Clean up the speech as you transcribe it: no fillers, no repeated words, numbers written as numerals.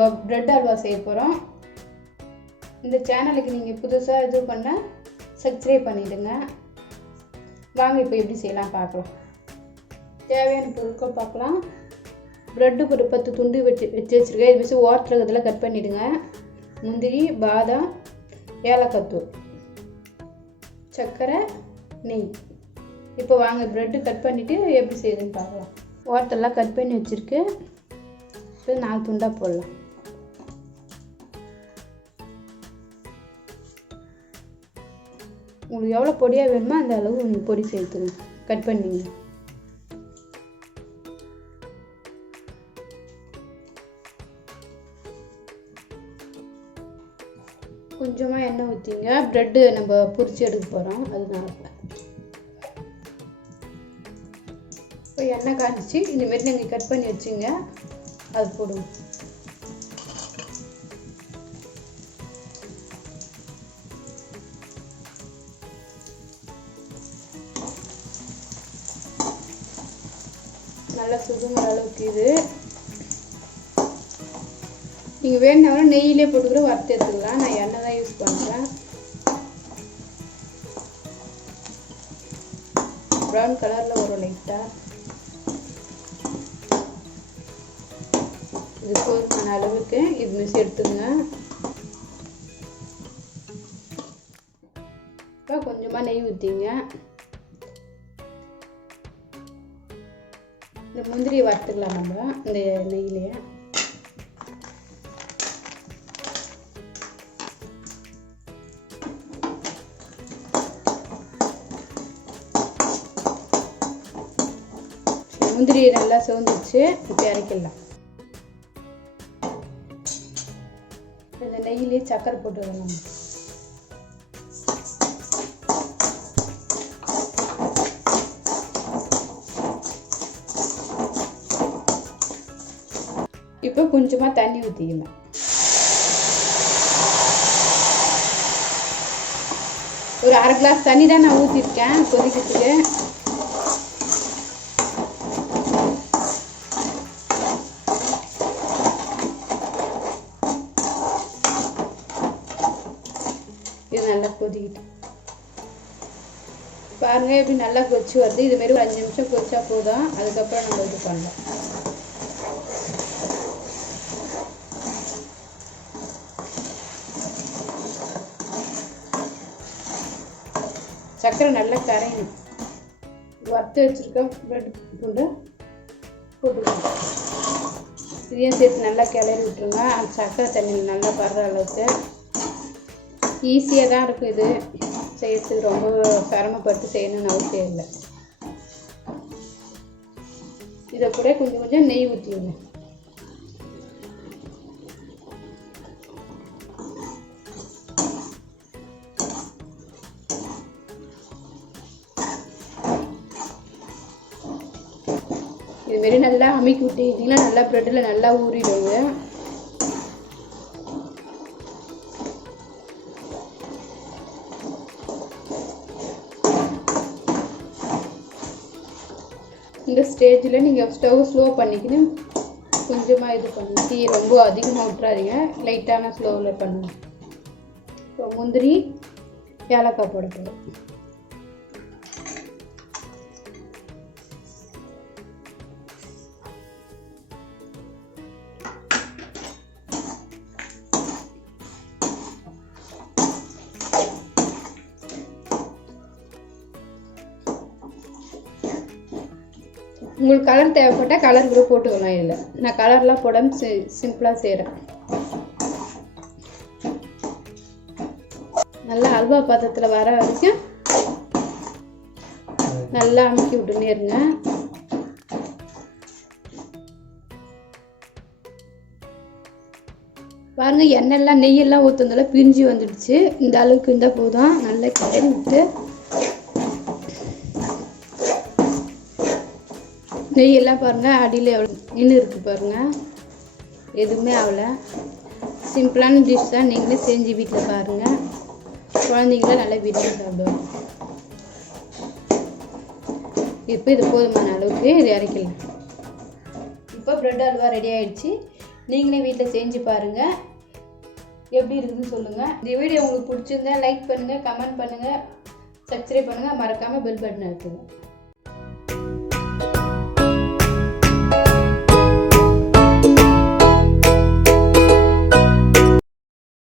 நம்ம பிரெட் அல்வா செய்ய போகிறோம். இந்த சேனலுக்கு நீங்கள் புதுசாக இது பண்ணால் சப்ஸ்கிரைப் பண்ணிவிடுங்க. வாங்க இப்போ எப்படி செய்யலாம் பார்க்கலாம். தேவையான பொருட்கள் பார்க்கலாம். ப்ரெட்டு ஒரு 10 துண்டு வச்சு வச்சுருக்கேன். இது வச்சு ஓரத்தில் இருக்கிறதுல கட் பண்ணிவிடுங்க. முந்திரி, பாதாம், ஏலக்காய் தூள், சர்க்கரை, நெய். இப்போ வாங்க ப்ரெட்டு கட் பண்ணிவிட்டு எப்படி செய்யுதுன்னு பார்க்கலாம். ஓரத்தெல்லாம் கட் பண்ணி வச்சுருக்கு. இப்போ 4 துண்டாக போடலாம். உங்களுக்கு எவ்வளோ பொடியாக வேணுமோ அந்த அளவு நீங்கள் பொடி சேர்த்துங்க. கட் பண்ணிங்க. கொஞ்சமாக எண்ணெய் ஊற்றிங்க. ப்ரெட்டு நம்ம பொரிச்சு எடுக்க போகிறோம், அதனால இப்போ எண்ணெய் காய்ச்சி இந்தமாரி நீங்கள் கட் பண்ணி வச்சுங்க. அது போடுங்க. நல்லா சுடுங்கிற அளவுக்கு இது. நீங்கள் வேணுனாலும் நெய்யிலே போட்டு கூட வறுத்து எடுத்துக்கலாம். நான் எண்ணெய் தான் யூஸ் பண்ணுறேன். ப்ரௌன் கலரில் வரும் லைட்டாக. இது போதுமான அளவுக்கு இது மிஸ் எடுத்துங்க. இப்போ கொஞ்சமாக நெய் ஊற்றிங்க. இந்த முந்திரியை வறுத்துக்கலாம் நம்ம இந்த நெய்யிலேயே. முந்திரி நல்லா சவுந்துச்சு. இப்போ இறக்கிடலாம். இந்த நெய்யிலேயே சக்கரை போட்டு வரலாம். இப்போ கொஞ்சமாக தண்ணி ஊற்றிக்கலாம். ஒரு 1/2 கிளாஸ் தண்ணி தான் நான் ஊற்றிருக்கேன் கொதிக்கிறதுக்கு. இது நல்லா கொதிக்கிட்டு பாருங்க. எப்படி நல்லா கொதிச்சு வருது. இதுமாரி ஒரு 5 நிமிஷம் கொதிச்சா போதும். அதுக்கப்புறம் நம்ம இது பண்ணலாம். சர்க்கரை நல்லா கரையணும். வறுத்து வச்சுருக்க ப்ரெட் துண்டு போட்டுக்கணும். இதையும் சேர்த்து நல்லா கிளறி விட்டுருங்க. அந்த சர்க்கரை தண்ணியில் நல்லா படுற அளவுக்கு. ஈஸியாக தான் இருக்கும் இது செய்யறதுக்கு. ரொம்ப சிரமப்பட்டு செய்யணும்னு அவசியம் இல்லை. இதை கூட கொஞ்சம் கொஞ்சம் நெய் ஊற்றிடுங்க. இதுமாரி நல்லா அமுக்கி விட்டீங்கன்னா நல்லா ப்ரெட்டில் நல்லா ஊறிடுங்க. இந்த ஸ்டேஜில் நீங்கள் ஸ்டவ் ஸ்லோ பண்ணிக்கணும். கொஞ்சமாக இது பண்ணி தீ ரொம்ப அதிகமாக விட்டுறாதீங்க. லைட்டான ஸ்லோவில் பண்ணுங்க. இப்போ முந்திரி, ஏலக்காய் போட போகிறோம். உங்களுக்கு கலர் தேவைப்பட்டால் கலர் கூட போட்டுக்கலாம். இல்லை நான் கலர்லாம் போடாமல் சிம்பிளாக செய்கிறேன். நல்லா அல்வா பாத்திரத்தில் வர வரைக்கும் நல்லா அமுக்கி விட்டுனே இருங்க. பாருங்க எண்ணெய்லாம் நெய்யெல்லாம் ஊற்றுனதால பிரிஞ்சு வந்துடுச்சு. இந்த அளவுக்கு இருந்தால் போதும். நல்லா கிளறி விட்டு நெய்யெல்லாம் பாருங்கள் அடியில் எவ்வளோ இன்னும் இருக்குது பாருங்கள். எதுவுமே ஆகலை. சிம்பிளான டிஷ் தான். நீங்களே செஞ்சு வீட்டில் பாருங்கள். குழந்தைங்களாம் நல்லா விரும்பி சாப்பிடுவாங்க. இப்போ இது போதுமான அளவுக்கு இது இறக்கலாம். இப்போ ப்ரெட் அல்வா ரெடி ஆகிடுச்சு. நீங்களே வீட்டில் செஞ்சு பாருங்கள், எப்படி இருக்குதுன்னு சொல்லுங்கள். இந்த வீடியோ உங்களுக்கு பிடிச்சிருந்தா லைக் பண்ணுங்கள், கமெண்ட் பண்ணுங்கள், சப்ஸ்கிரைப் பண்ணுங்கள், மறக்காமல் பெல் பட்டன் அழுத்துங்க.